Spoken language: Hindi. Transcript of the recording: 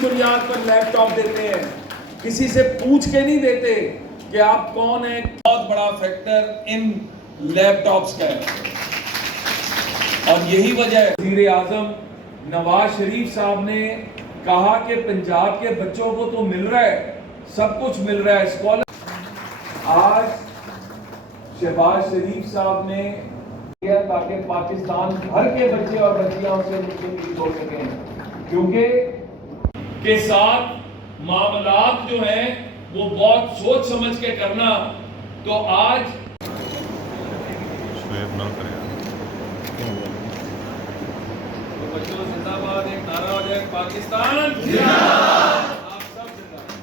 बुनियाद पर लैपटॉप देते हैं, किसी से पूछ के नहीं देते कि आप कौन है। बहुत बड़ा फैक्टर इन लैपटॉप्स का है और यही वजह है वज़ीर आज़म नवाज शरीफ साहब ने कहा कि पंजाब के बच्चों को तो मिल रहा है, सब कुछ मिल रहा है, स्कॉलर। आज शहबाज शरीफ साहब ने किया ताकि पाकिस्तान भर के बच्चे और बच्चियां उससे मुस्तफीद हो सकें, क्योंकि के साथ मामलात जो हैं वो बहुत सोच समझ के करना। तो आज तो बच्चों जिंदाबाद, एक नारा हो जाए, पाकिस्तान जिंदाबाद। आप सब जिंदाबाद।